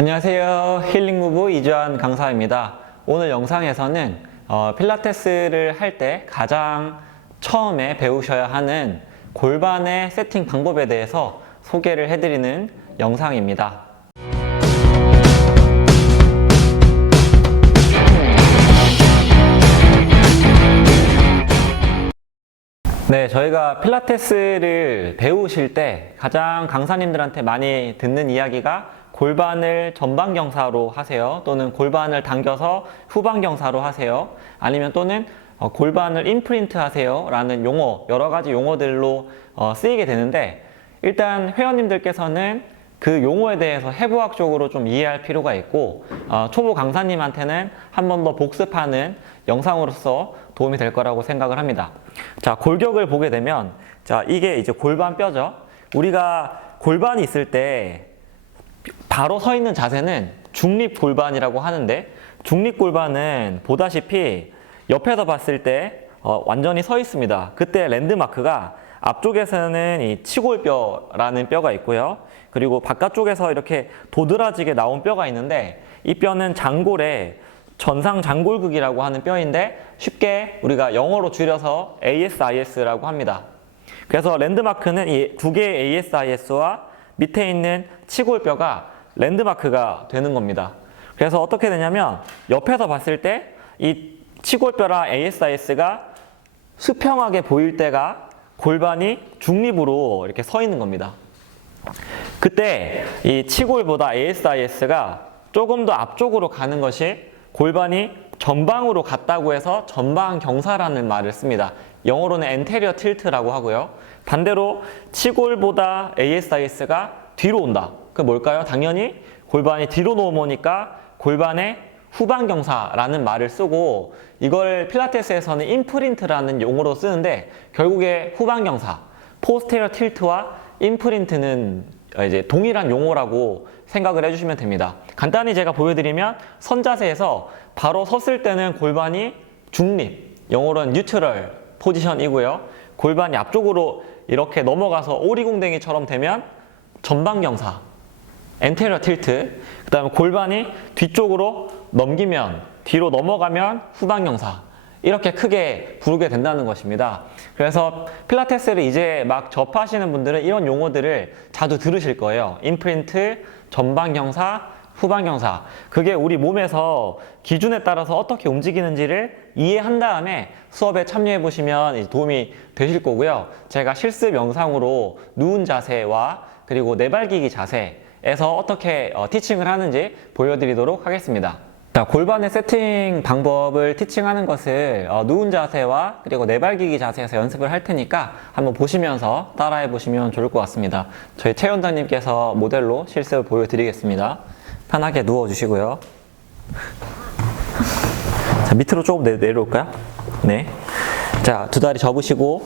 안녕하세요. 힐링무브 이주환 강사입니다. 오늘 영상에서는 필라테스를 할 때 가장 처음에 배우셔야 하는 골반의 세팅 방법에 대해서 소개를 해드리는 영상입니다. 네, 저희가 필라테스를 배우실 때 가장 강사님들한테 많이 듣는 이야기가 골반을 전방경사로 하세요. 또는 골반을 당겨서 후방경사로 하세요. 아니면 또는 골반을 임프린트 하세요. 라는 용어, 여러 가지 용어들로 쓰이게 되는데, 일단 회원님들께서는 그 용어에 대해서 해부학적으로 좀 이해할 필요가 있고, 초보 강사님한테는 한 번 더 복습하는 영상으로서 도움이 될 거라고 생각을 합니다. 자, 골격을 보게 되면, 자, 이게 이제 골반 뼈죠. 우리가 골반이 있을 때 바로 서 있는 자세는 중립골반이라고 하는데, 중립골반은 보다시피 옆에서 봤을 때 완전히 서 있습니다. 그때 랜드마크가 앞쪽에서는 이 치골뼈라는 뼈가 있고요. 그리고 바깥쪽에서 이렇게 도드라지게 나온 뼈가 있는데, 이 뼈는 장골의 전상장골극이라고 하는 뼈인데, 쉽게 우리가 영어로 줄여서 ASIS라고 합니다. 그래서 랜드마크는 이 두 개의 ASIS와 밑에 있는 치골뼈가 랜드마크가 되는 겁니다. 그래서 어떻게 되냐면, 옆에서 봤을 때 이 치골뼈랑 ASIS가 수평하게 보일 때가 골반이 중립으로 이렇게 서 있는 겁니다. 그때 이 치골보다 ASIS가 조금 더 앞쪽으로 가는 것이 골반이 전방으로 갔다고 해서 전방경사라는 말을 씁니다. 영어로는 anterior tilt라고 하고요. 반대로 치골보다 ASIS가 뒤로 온다. 그 뭘까요? 당연히 골반이 뒤로 넘어오니까 골반의 후방경사라는 말을 쓰고, 이걸 필라테스에서는 임프린트라는 용어로 쓰는데, 결국에 후방경사, posterior tilt와 임프린트는 이제 동일한 용어라고 생각을 해주시면 됩니다. 간단히 제가 보여드리면, 선자세에서 바로 섰을 때는 골반이 중립, 영어로는 뉴트럴 포지션이고요. 골반이 앞쪽으로 이렇게 넘어가서 오리궁뎅이처럼 되면 전방경사, anterior tilt, 그 다음에 골반이 뒤쪽으로 넘기면, 뒤로 넘어가면 후방경사, 이렇게 크게 부르게 된다는 것입니다. 그래서 필라테스를 이제 막 접하시는 분들은 이런 용어들을 자주 들으실 거예요. 임프린트, 전방경사, 후방경사. 그게 우리 몸에서 기준에 따라서 어떻게 움직이는지를 이해한 다음에 수업에 참여해 보시면 도움이 되실 거고요. 제가 실습 영상으로 누운 자세와 그리고 내발기기 자세에서 어떻게 티칭을 하는지 보여드리도록 하겠습니다. 자, 골반의 세팅 방법을 티칭하는 것을 누운 자세와 그리고 내발기기 자세에서 연습을 할 테니까 한번 보시면서 따라해 보시면 좋을 것 같습니다. 저희 최 원장님께서 모델로 실습을 보여드리겠습니다. 편하게 누워주시고요. 자, 밑으로 조금 내려올까요? 네. 자, 두 다리 접으시고,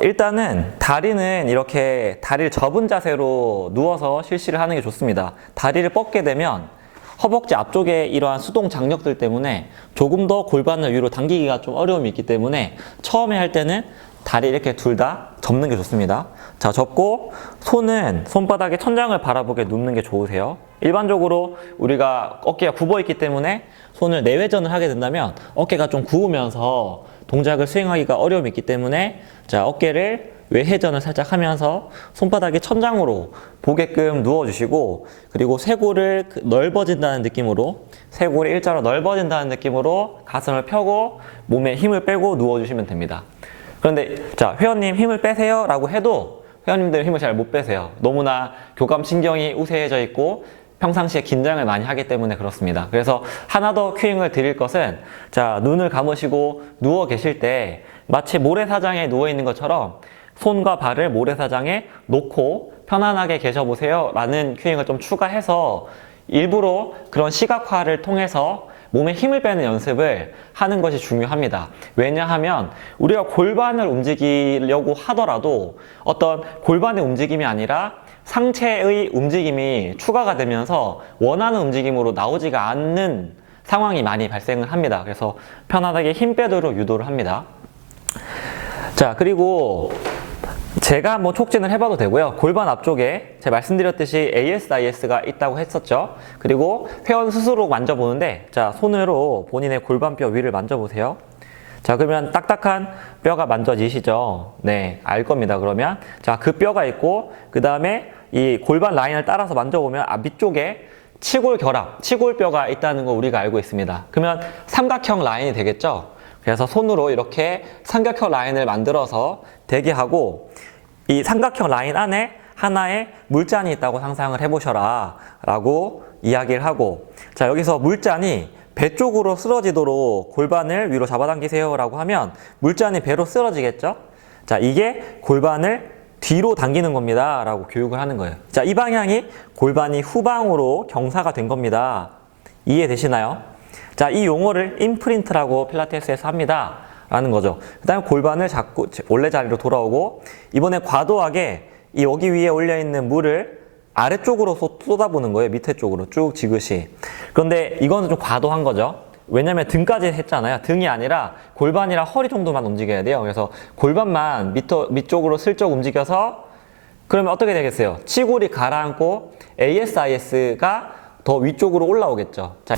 일단은 다리는 이렇게 다리를 접은 자세로 누워서 실시를 하는 게 좋습니다. 다리를 뻗게 되면 허벅지 앞쪽에 이러한 수동 장력들 때문에 조금 더 골반을 위로 당기기가 좀 어려움이 있기 때문에, 처음에 할 때는 다리 이렇게 둘 다 접는 게 좋습니다. 자, 접고 손은 손바닥에 천장을 바라보게 눕는 게 좋으세요. 일반적으로 우리가 어깨가 굽어 있기 때문에 손을 내회전을 하게 된다면 어깨가 좀 구우면서 동작을 수행하기가 어려움이 있기 때문에, 자, 어깨를 외회전을 살짝 하면서 손바닥이 천장으로 보게끔 누워주시고, 그리고 쇄골을 넓어진다는 느낌으로, 쇄골이 일자로 넓어진다는 느낌으로 가슴을 펴고 몸에 힘을 빼고 누워주시면 됩니다. 그런데 자, 회원님 힘을 빼세요 라고 해도 회원님들은 힘을 잘 못 빼세요. 너무나 교감신경이 우세해져 있고 평상시에 긴장을 많이 하기 때문에 그렇습니다. 그래서 하나 더 큐잉을 드릴 것은, 자, 눈을 감으시고 누워 계실 때 마치 모래사장에 누워 있는 것처럼 손과 발을 모래사장에 놓고 편안하게 계셔보세요 라는 큐잉을 좀 추가해서 일부러 그런 시각화를 통해서 몸에 힘을 빼는 연습을 하는 것이 중요합니다. 왜냐하면 우리가 골반을 움직이려고 하더라도 어떤 골반의 움직임이 아니라 상체의 움직임이 추가가 되면서 원하는 움직임으로 나오지가 않는 상황이 많이 발생을 합니다. 그래서 편안하게 힘 빼도록 유도를 합니다. 자, 그리고 제가 한번 촉진을 해봐도 되고요. 골반 앞쪽에 제가 말씀드렸듯이 ASIS가 있다고 했었죠. 그리고 회원 스스로 만져보는데, 자, 손으로 본인의 골반뼈 위를 만져보세요. 자, 그러면 딱딱한 뼈가 만져지시죠? 네, 알 겁니다. 그러면 자, 그 뼈가 있고, 그 다음에 이 골반 라인을 따라서 만져보면 밑쪽에 치골 결합, 치골뼈가 있다는 거 우리가 알고 있습니다. 그러면 삼각형 라인이 되겠죠? 그래서 손으로 이렇게 삼각형 라인을 만들어서 대게 하고, 이 삼각형 라인 안에 하나의 물잔이 있다고 상상을 해보셔라 라고 이야기를 하고, 자, 여기서 물잔이 배 쪽으로 쓰러지도록 골반을 위로 잡아당기세요 라고 하면 물잔이 배로 쓰러지겠죠? 자, 이게 골반을 뒤로 당기는 겁니다 라고 교육을 하는 거예요. 자, 이 방향이 골반이 후방으로 경사가 된 겁니다. 이해되시나요? 자, 이 용어를 임프린트라고 필라테스에서 합니다 라는 거죠. 그 다음에 골반을 잡고 원래 자리로 돌아오고, 이번에 과도하게 이 여기 위에 올려있는 물을 아래쪽으로 쏟아부는 거예요. 밑에 쪽으로 쭉 지그시. 그런데 이거는 좀 과도한 거죠. 왜냐면 등까지 했잖아요. 등이 아니라 골반이랑 허리 정도만 움직여야 돼요. 그래서 골반만 밑쪽으로 슬쩍 움직여서, 그러면 어떻게 되겠어요? 치골이 가라앉고 ASIS가 더 위쪽으로 올라오겠죠. 자,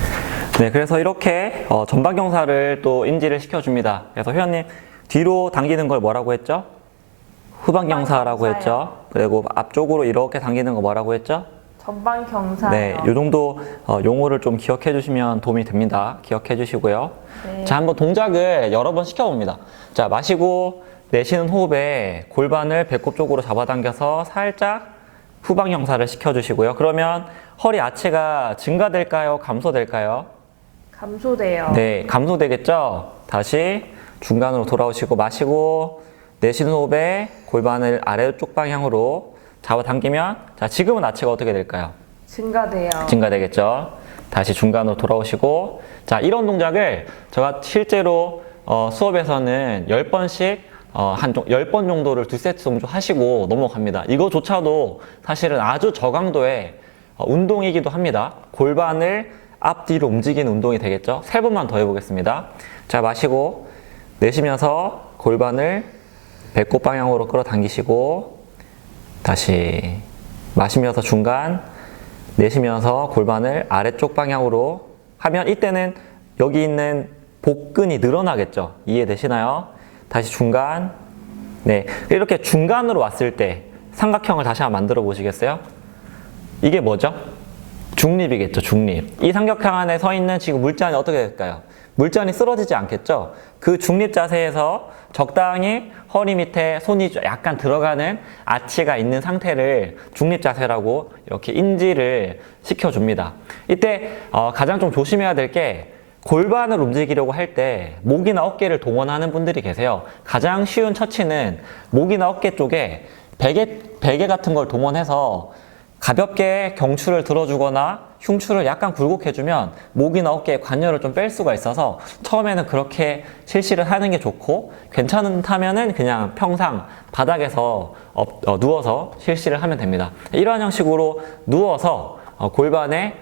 네, 그래서 이렇게 전방 경사를 또 인지를 시켜줍니다. 그래서 회원님, 뒤로 당기는 걸 뭐라고 했죠? 후방 경사라고 했죠. 그리고 앞쪽으로 이렇게 당기는 거 뭐라고 했죠? 전방 경사요. 네, 이 정도 용어를 좀 기억해 주시면 도움이 됩니다. 기억해 주시고요. 네. 자, 한번 동작을 여러 번 시켜봅니다. 자, 마시고 내쉬는 호흡에 골반을 배꼽 쪽으로 잡아당겨서 살짝 후방 경사를 시켜주시고요. 그러면 허리 아치가 증가될까요? 감소될까요? 감소돼요. 네, 감소되겠죠? 다시 중간으로 돌아오시고 마시고 내쉬는 호흡에 골반을 아래쪽 방향으로 잡아당기면, 자, 지금은 아치가 어떻게 될까요? 증가돼요. 증가되겠죠? 다시 중간으로 돌아오시고, 자, 이런 동작을 제가 실제로 수업에서는 10번씩 한 10번 정도를 2세트 정도 하시고 넘어갑니다. 이거조차도 사실은 아주 저강도의 운동이기도 합니다. 골반을 앞뒤로 움직이는 운동이 되겠죠? 3번만 더 해보겠습니다. 자, 마시고 내쉬면서 골반을 배꼽 방향으로 끌어당기시고, 다시 마시면서 중간, 내쉬면서 골반을 아래쪽 방향으로 하면 이때는 여기 있는 복근이 늘어나겠죠? 이해되시나요? 다시 중간. 네, 이렇게 중간으로 왔을 때 삼각형을 다시 한번 만들어 보시겠어요? 이게 뭐죠? 중립이겠죠, 중립. 이 삼각형 안에 서 있는 지금 물잔이 어떻게 될까요? 물잔이 쓰러지지 않겠죠? 그 중립 자세에서 적당히 허리 밑에 손이 약간 들어가는 아치가 있는 상태를 중립 자세라고 이렇게 인지를 시켜줍니다. 이때 가장 좀 조심해야 될 게, 골반을 움직이려고 할 때 목이나 어깨를 동원하는 분들이 계세요. 가장 쉬운 처치는 목이나 어깨 쪽에 베개 같은 걸 동원해서 가볍게 경추를 들어주거나 흉추를 약간 굴곡해주면 목이나 어깨에 관여를 좀 뺄 수가 있어서 처음에는 그렇게 실시를 하는 게 좋고, 괜찮다면은 그냥 평상 바닥에서 누워서 실시를 하면 됩니다. 이러한 형식으로 누워서 골반의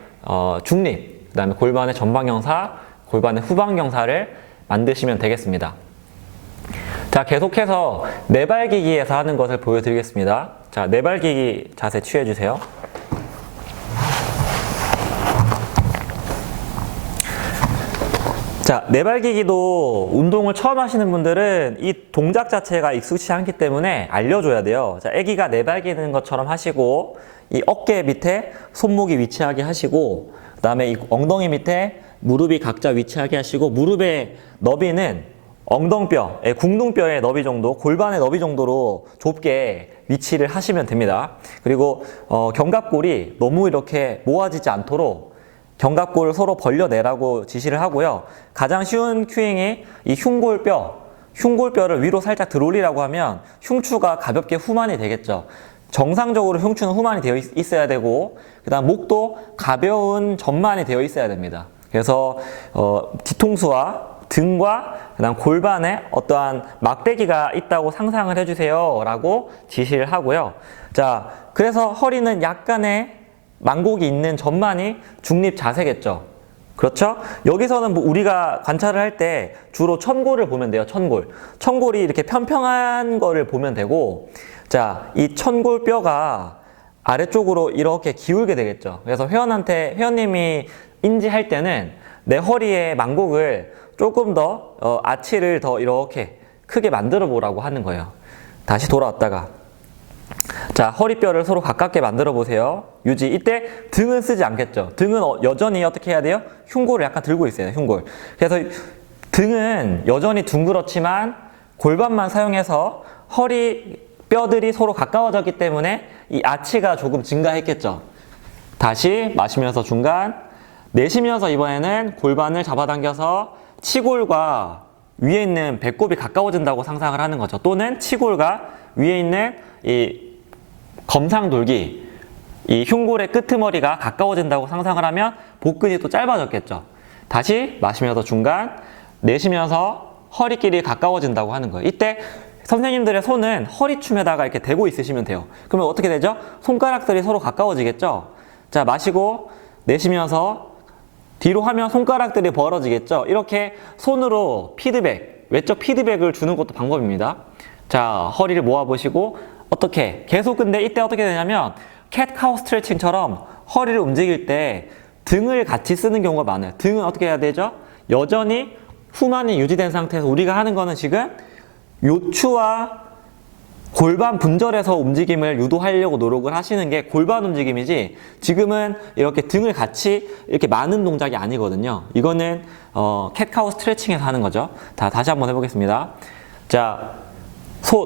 중립, 그 다음에 골반의 전방 경사, 골반의 후방 경사를 만드시면 되겠습니다. 자, 계속해서 네발기기에서 하는 것을 보여드리겠습니다. 자, 네발기기 자세 취해주세요. 자, 네발기기도 운동을 처음 하시는 분들은 이 동작 자체가 익숙치 않기 때문에 알려줘야 돼요. 자, 아기가 네발기는 것처럼 하시고, 이 어깨 밑에 손목이 위치하게 하시고, 그 다음에 이 엉덩이 밑에 무릎이 각자 위치하게 하시고, 무릎의 너비는 엉덩뼈, 궁둥뼈의 너비 정도, 골반의 너비 정도로 좁게 위치를 하시면 됩니다. 그리고 견갑골이 너무 이렇게 모아지지 않도록 견갑골을 서로 벌려내라고 지시를 하고요. 가장 쉬운 큐잉이 이 흉골뼈를 위로 살짝 들어올리라고 하면 흉추가 가볍게 후만이 되겠죠. 정상적으로 흉추는 후만이 되어 있어야 되고, 그 다음 목도 가벼운 전만이 되어 있어야 됩니다. 그래서 뒤통수와 등과 그다음 골반에 어떠한 막대기가 있다고 상상을 해주세요 라고 지시를 하고요. 자, 그래서 허리는 약간의 망곡이 있는 전만이 중립 자세겠죠. 그렇죠? 여기서는 뭐 우리가 관찰을 할 때 주로 천골을 보면 돼요. 천골. 천골이 이렇게 평평한 거를 보면 되고, 자, 이 천골뼈가 아래쪽으로 이렇게 기울게 되겠죠. 그래서 회원님이 인지할 때는 내 허리의 망곡을 조금 더 아치를 더 이렇게 크게 만들어 보라고 하는 거예요. 다시 돌아왔다가 자, 허리뼈를 서로 가깝게 만들어 보세요. 유지. 이때 등은 쓰지 않겠죠. 등은 여전히 어떻게 해야 돼요? 흉골을 약간 들고 있어야 돼요. 흉골. 그래서 등은 여전히 둥그렇지만 골반만 사용해서 허리 뼈들이 서로 가까워졌기 때문에 이 아치가 조금 증가했겠죠. 다시 마시면서 중간, 내쉬면서 이번에는 골반을 잡아당겨서 치골과 위에 있는 배꼽이 가까워진다고 상상을 하는 거죠. 또는 치골과 위에 있는 이 검상돌기, 이 흉골의 끄트머리가 가까워진다고 상상을 하면 복근이 또 짧아졌겠죠. 다시 마시면서 중간, 내쉬면서 허리끼리 가까워진다고 하는 거예요. 이때 선생님들의 손은 허리춤에다가 이렇게 대고 있으시면 돼요. 그러면 어떻게 되죠? 손가락들이 서로 가까워지겠죠? 자, 마시고 내쉬면서 뒤로 하면 손가락들이 벌어지겠죠? 이렇게 손으로 피드백, 외적 피드백을 주는 것도 방법입니다. 자, 허리를 모아보시고 어떻게? 계속 근데 이때 어떻게 되냐면 캣카우 스트레칭처럼 허리를 움직일 때 등을 같이 쓰는 경우가 많아요. 등은 어떻게 해야 되죠? 여전히 후만이 유지된 상태에서 우리가 하는 거는 지금 요추와 골반 분절해서 움직임을 유도하려고 노력을 하시는 게 골반 움직임이지 지금은 이렇게 등을 같이 이렇게 많은 동작이 아니거든요. 이거는 캣카우 스트레칭에서 하는 거죠. 다시 한번 해보겠습니다. 자,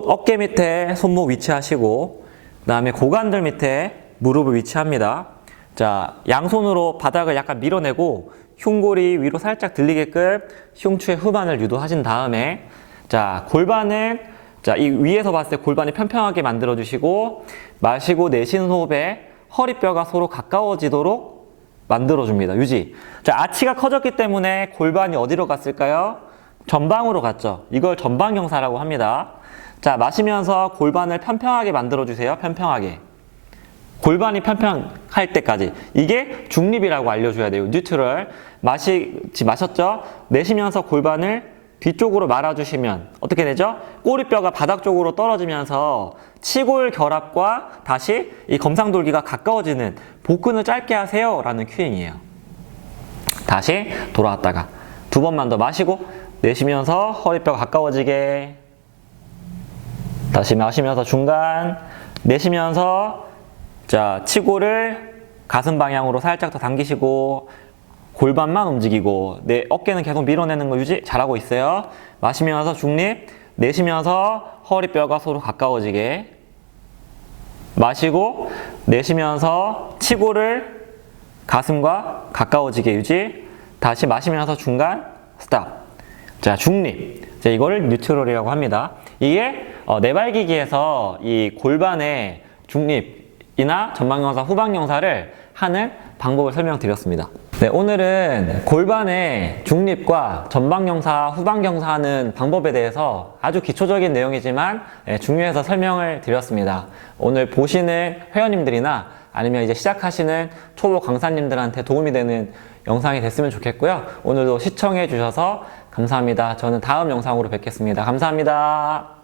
어깨 밑에 손목 위치하시고 그 다음에 고관들 밑에 무릎을 위치합니다. 자, 양손으로 바닥을 약간 밀어내고 흉골이 위로 살짝 들리게끔 흉추의 후반을 유도하신 다음에 자, 골반은 자, 이 위에서 봤을 때 골반이 평평하게 만들어 주시고 마시고 내쉬는 호흡에 허리뼈가 서로 가까워지도록 만들어 줍니다. 유지. 자, 아치가 커졌기 때문에 골반이 어디로 갔을까요? 전방으로 갔죠. 이걸 전방경사라고 합니다. 자, 마시면서 골반을 평평하게 만들어 주세요. 평평하게. 골반이 평평할 때까지. 이게 중립이라고 알려줘야 돼요. 뉴트럴. 마셨죠? 내쉬면서 골반을 뒤쪽으로 말아주시면 어떻게 되죠? 꼬리뼈가 바닥 쪽으로 떨어지면서 치골 결합과 다시 이 검상돌기가 가까워지는 복근을 짧게 하세요 라는 큐잉이에요. 다시 돌아왔다가 두 번만 더 마시고 내쉬면서 허리뼈가 가까워지게 다시 마시면서 중간 내쉬면서 자, 치골을 가슴 방향으로 살짝 더 당기시고 골반만 움직이고 내 어깨는 계속 밀어내는 거 유지 잘하고 있어요. 마시면서 중립, 내쉬면서 허리뼈가 서로 가까워지게 마시고 내쉬면서 치골을 가슴과 가까워지게 유지. 다시 마시면서 중간 스탑. 자, 중립. 자, 이거를 뉴트럴이라고 합니다. 이게 내발기기에서 이 골반의 중립이나 전방경사, 후방경사를 하는 방법을 설명드렸습니다. 네, 오늘은 골반의 중립과 전방경사, 후방경사 하는 방법에 대해서 아주 기초적인 내용이지만 중요해서 설명을 드렸습니다. 오늘 보시는 회원님들이나 아니면 이제 시작하시는 초보 강사님들한테 도움이 되는 영상이 됐으면 좋겠고요. 오늘도 시청해 주셔서 감사합니다. 저는 다음 영상으로 뵙겠습니다. 감사합니다.